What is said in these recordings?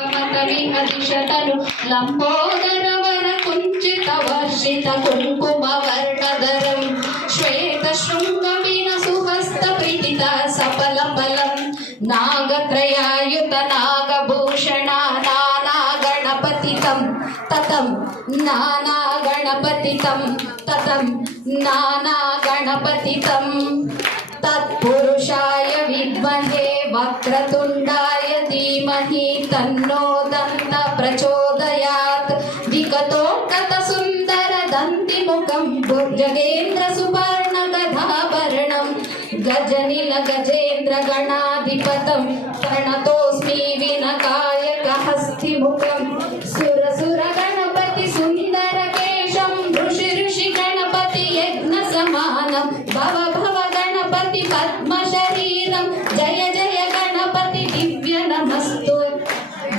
दिशतनु लंबोदरवर कुंचित वर्षित कुंकुम वर्णधरं श्वेत शृंगविन सुहस्त प्रीतित सफल फलं नागत्रयायुत नागभूषण नाना गणपतितं ततं नाना गणपतितं ततं नाना गणपतितं तत्पुरुषाय विद्महे वक्रतुंडाय धीमहि तन्नो दन्त प्रचोदयात् विगतोत्कट सुंदर दन्तिमुखं भुजगेन्द्र सुवर्ण गदाभरणं गजनील गजेन्द्र गणाधिपतं प्रणतोऽस्मि विनायक हस्तिमुखं सुर सुर गणपति सुंदर केशं ऋषि ऋषि गणपति यज्ञ समानं भव भव गणपति पद्म शरीरं जय जय गणपति दिव्य नमस्तु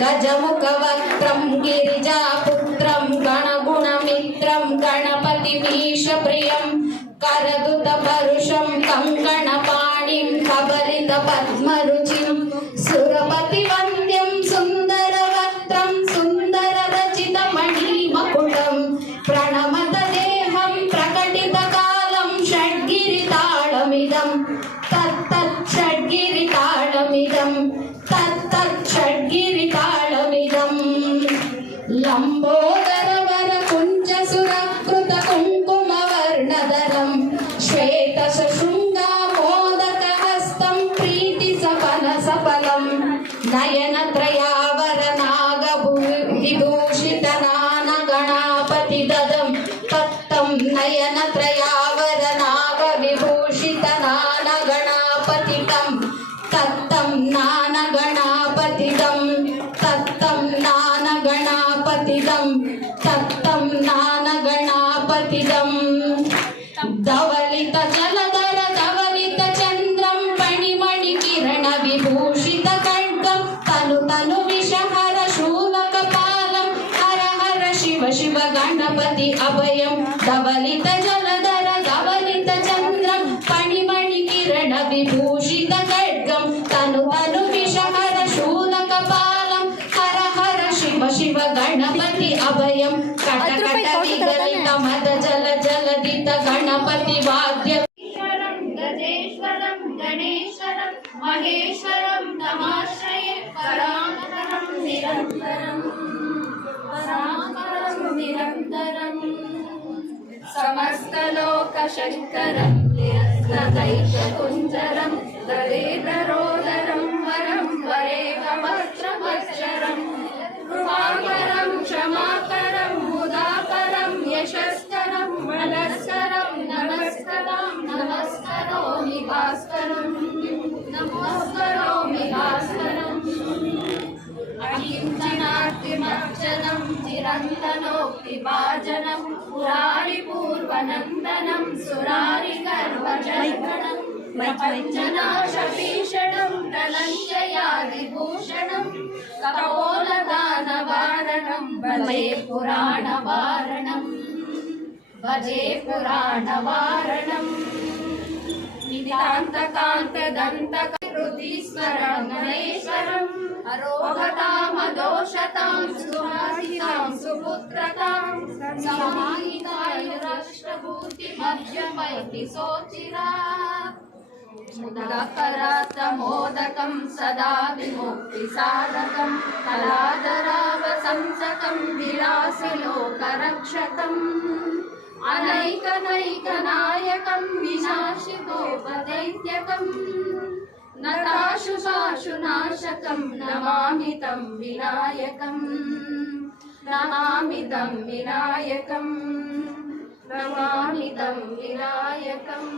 गजमुख वक्त्रं गिरिजापुत्रं गणगुणमित्रं गणपतिमीश प्रियं करदूत परुषं कंकणपाणिं कबलित पद्मरुचिं सुरपति वन्द्यं सुंदर वक्त्रं सुंदर रचित मणिमकुटं प्रणमत देहं प्रकटित कालं षड्गिरिताळमिदं तत्तत् षड्गिरिताळमिदं तत्तत् षड्गिरिताळमिदं लंबोदरवर कुंज सुरकृत कुंकुम वर्णधरं श्वेत शृंगा मोदक हस्तं प्रीति सफल सफलं नयनत्रयावर नागभूषित नाना गणापति ददं तत्तं नयनत्रयावर नागविभूषित नाना गणापतितं तत्तं नाना गणापतितं तत्तं नाना गणापतितं तत्तं नाना गणापतितं धवलित जलधर धवलित चंद्रं फणिमणि किरण विभूषित खड्गं तनु तनु विषहर शूलकपालं हर हर शिव शिव गणपति अभयं धवलित जलधर धवलित चंद्रं फणिमणि किरण विभूषित खड्गं तनु तनु विषहर शूलकपालं हर हर शिव शिव गणपति अभयं कटकट विगलित मद जल जलदित गणपति वाद्य गजेश्वरं गणेश्वरं महेश्वरं तमाश्रये कराकरं निरन्तरं समस्तलोकशङ्करं निरस्तदैत्यकुञ्जरं दरेदरोदरं वरं वरेगवक्त्रवत्सरं कृपाकरं क्षमाकरं मुदाकरं यशस्करं मनस्करं नमस्करं नमस्करोमि भास्करं नमस्करोमि भास्करम् अकिञ्चनार्तिमर्चनं चिरन्तनोक्तिभाजनं पुरारिपूर्वनन्दनं सुरारिगर्वजर्वणं प्रपञ्चनाशभीषणं धनञ्जयादिभूषणं कपोलदानवारणं भजे पुराणवारणं भजे पुराणवारणं नितान्तकान्तदन्तकृतीश्वरं गणेश्वरम् अरोगतामदोषतां सुहासितां सुपुत्रतां समाहितायुराष्ट्रभूतिमध्यमैति सोचिरात् मुदकरात्तमोदकं सदा विमुक्तिसाधकं कलाधरावसंसकं विलासिलोकरक्षकम् अनैकनैकनायकं विनाशितोपदैत्यकम् नताशुभाशुनाशकं नमामि तं विनायकं नमामि तं विनायकं नमामि तं विनायकम्